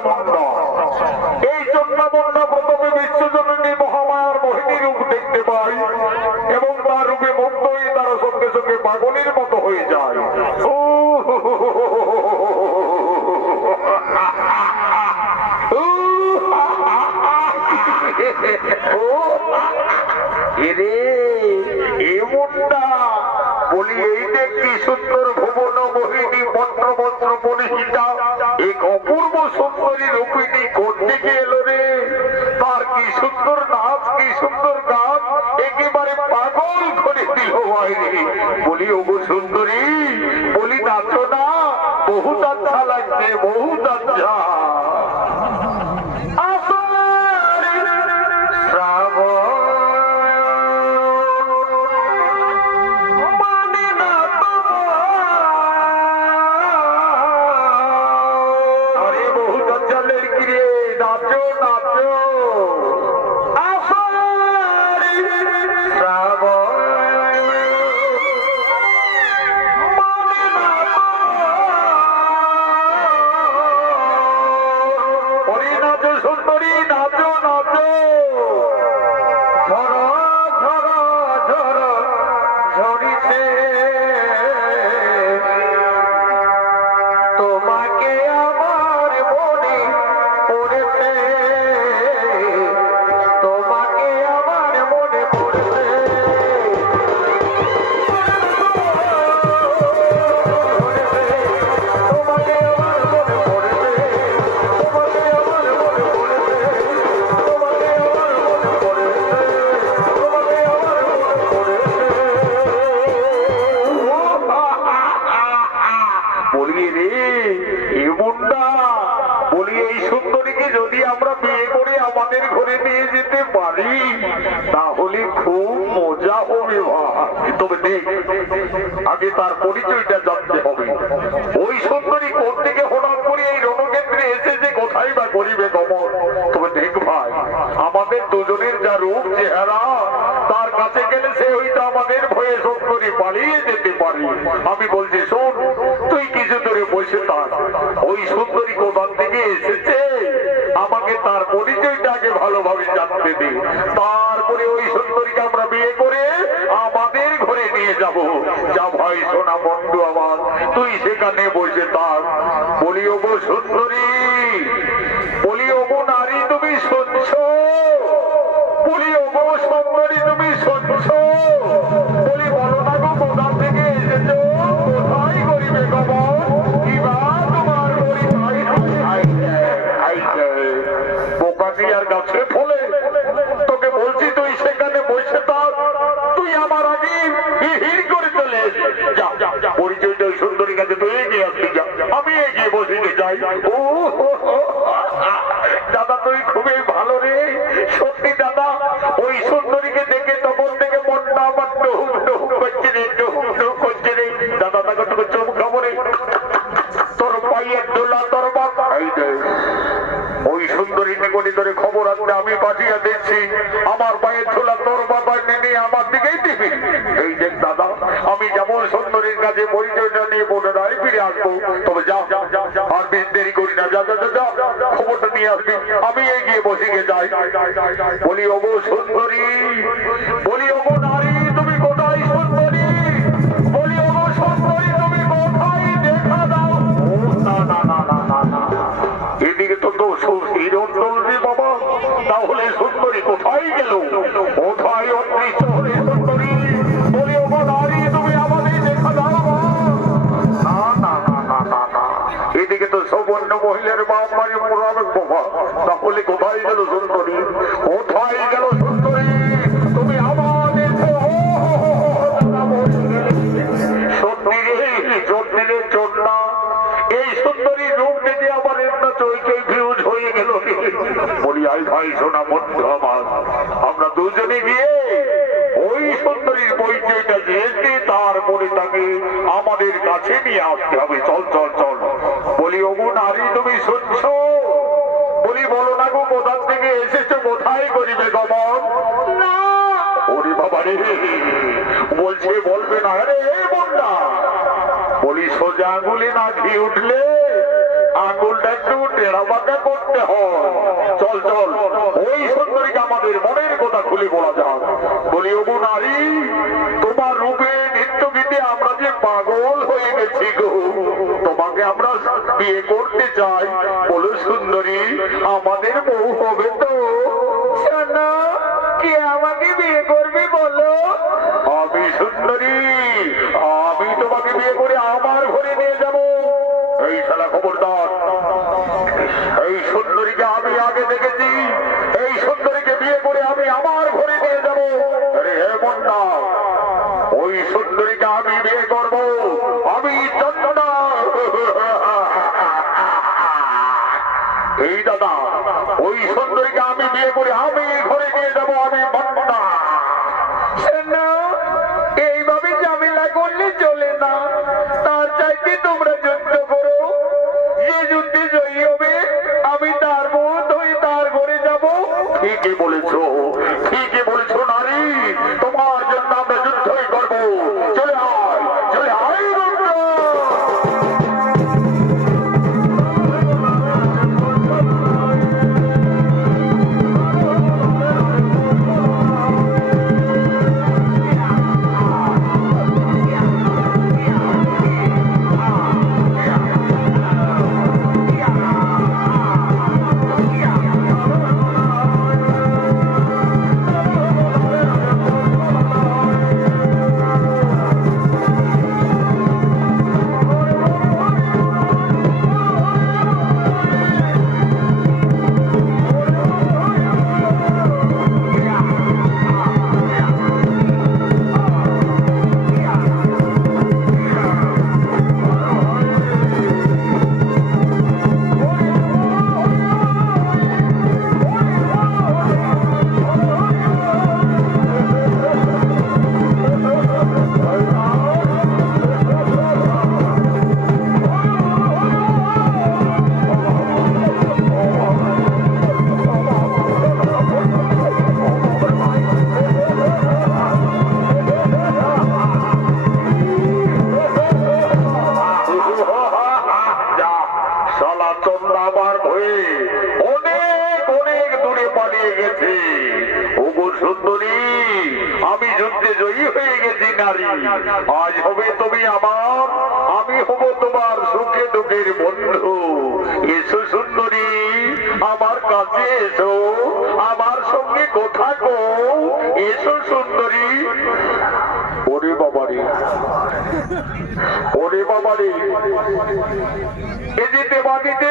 চন্দ্রামুণ্ডা। এই চন্দ্রামুণ্ডা প্রথমে বিশ্বজননী মহামায়ার মোহিনী রূপ দেখতে পাই এবং তার রূপে মুগ্ধ হয়ে তারা সঙ্গে সঙ্গে পাগলের মতো হয়ে যায়। বলি এই দেখ কি সুন্দর ভুবন মোহিনী মন্ত্র মন্ত্র পরিহিতা এক অপূর্ব সুন্দরী রূপিণী কোন থেকে এলো রে। তার কি সুন্দর নাচ, কি সুন্দর গান, একেবারে পাগল করে দিল বাইরে। বলি ওগো সুন্দরী, বলি নাচো না, বহুত আচ্ছা লাগছে, বহুত আচ্ছা। তাহলে খুব মজা হবে। তবে দেখ, আগে তার পরিচয়টা জানতে হবে। ওই সুন্দরী কোথ থেকে হঠাৎ করে এই রণক্ষেত্রে এসেছে, কোথায় বা করিবে গমন। তবে দেখ ভাই, আমাদের দুজনের যা রূপ চেহারা, তার কাছে গেলে সে হয়তো আমাদের ভয়ে সুন্দরী পালিয়ে যেতে পারে। আমি বলছি শোন, তুই কিছু দূরে বসে থাক। ওই সুন্দরী কোথার থেকে এসেছে আমাকে তার পরিচয়টা আগে ভালোভাবে জানতে দে। তারপরে ওই সুন্দরীকে আমরা বিয়ে করে আমাদের ঘরে নিয়ে যাব। যা ভাই সোনা বন্ধু আমার, তুই সেখানে বসে থাক। বলি ওগো সুন্দরী, বলি ওগো নারী তুমি শুনছ, বলি ওগো সুন্দরী তুমি শুনছ, বলি বলো না গো কোথা থেকে এসেছো, কোথায় করিবে গমন, কিবা তোমার বোকাটিয়ার গাছে ফলে। তোকে বলছি তুই সেখানে বসে থাক, তুই আমার আগে হিড় করে চলে যা। পরিচয়টা ওই সুন্দরীর কাছে তুই এগিয়ে আসবি, যা। আমি এগিয়ে বসিতে যাই। ও দাদা, তুই খুবই ভালো রে, সত্যি দাদা। ওই সুন্দরীকে দেখে তখন থেকে মনটা আমার ডুব ডুব করছে রে, ডুব ডুব করছে রে। দাদা তাকে তোকে চোখ খাবো রে, তোর পাইয়ের দোলা তোর বাবা। ওই সুন্দরী নিকটি ধরে খবর আসলে আমি পাঠিয়ে দিচ্ছি, আমার পায়ের ছোলা তোর বাবার নিয়ে আমার দিকেই দিবি। এই দেখ দাদা, আমি যেমন সুন্দরীর কাছে পরিচয়টা নিয়ে পুনরায় ফিরে আসবো। তবে যা, আর বেশ দেরি করি না, যা যা খবরটা নিয়ে আসবি। আমি এগিয়ে বসিয়ে যাই। বলি ওগো সুন্দরী, বলি ওগো নারী তুমি কোথায় সুন্দরী, বলি ওগো সুন্দরী তুমি কোথায়, দেখা দাও। না না না না না না, এদিকে তো বাবা, তাহলে সুন্দরী কোথায় গেল, কোথায় অদৃশ্য হলে সুন্দরী। বলি ওগো নারী তুমি আমাদের দেখা দাও। না না না না না না, এদিকে তো সবর্ণ মহিলার বাপ মারি মোরাবে বাবা। তাহলে কোথায় গেল সুন্দরী, কোথায় গেল সুন্দরী, তুমি আমাদের সত্যি চন্দ্রা। এই সুন্দরী রূপ দেখে আমার একটা চৈকে ভিউজ হয়ে গেল। বলি আই ভাই সোনা বন্ধু আমার, আমরা দুজনে গিয়ে ওই সুন্দরীর পরিচয়টা জেনে তারপরে তাকে আমাদের কাছে নিয়ে আসতে হবে। চল চল চল। বলি ওগো নারী তুমি শুনছ, বলি বলো না গো কোথা থেকে এসেছো, কোথায় করিবে গমন। না ওরে বাবা রে, বলছে বলবে না রে বন্যা। বলি সোজা আঙুলে না ঘি উঠলে আঙ্গুলটা একটু টেরা বাঁকা করতে হয়। চল চল ওই সুন্দরীকে আমাদের মনের কথা খুলে বলা যাক। বলি ওগো নারী, তোমার রূপে নৃত্য গীতে আমরা যে পাগল হয়ে গেছি গো, তোমাকে আমরা বিয়ে করতে চাই। বলো সুন্দরী, আমাদের বউ হবে তো? শোনো, কে আমাকে বিয়ে করবি বলো? আমি সুন্দরী, আমি তোমাকে বিয়ে করে আমার ঘরে নিয়ে যাব। এই শালা খবরদার, এই সুন্দরীকে আমি আগে দেখেছি, এই সুন্দরীকে বিয়ে করে আমি আমার ঘরে নিয়ে যাব। আরে হে মন্ডা, ওই সুন্দরীকে আমি বিয়ে করব, আমি চন্দনা। এই দাদা, ওই সুন্দরীকে আমি বিয়ে করে আমি ঘরে নিয়ে যাব, আমি মন্ডা। শোনো, এইভাবে ঝামেলা করলে চলে না। তার চাইতে তোমরা যুদ্ধ করো। যে যুদ্ধে জয়ী হবে আমি তার বোধ হয়ে তার ঘরে যাব। ঠিকই বলেছো, ঠিকই বলেছো নারী, তোমার জন্য আমরা যুদ্ধই করবো। চলে আয়, চলে আয় রুদ্র। আমি যুদ্ধে জয়ী হয়ে গেছি নারী। আজ হবে তুমি আমার, আমি হব তোমার সুখে দুঃখের বন্ধু। এসো সুন্দরী, আমার কাছে এসো, আমার সঙ্গে কথা কও। এসো সুন্দরী। ওরে বাবারে, ওরে বাবারে, এ যে দেবাদিতে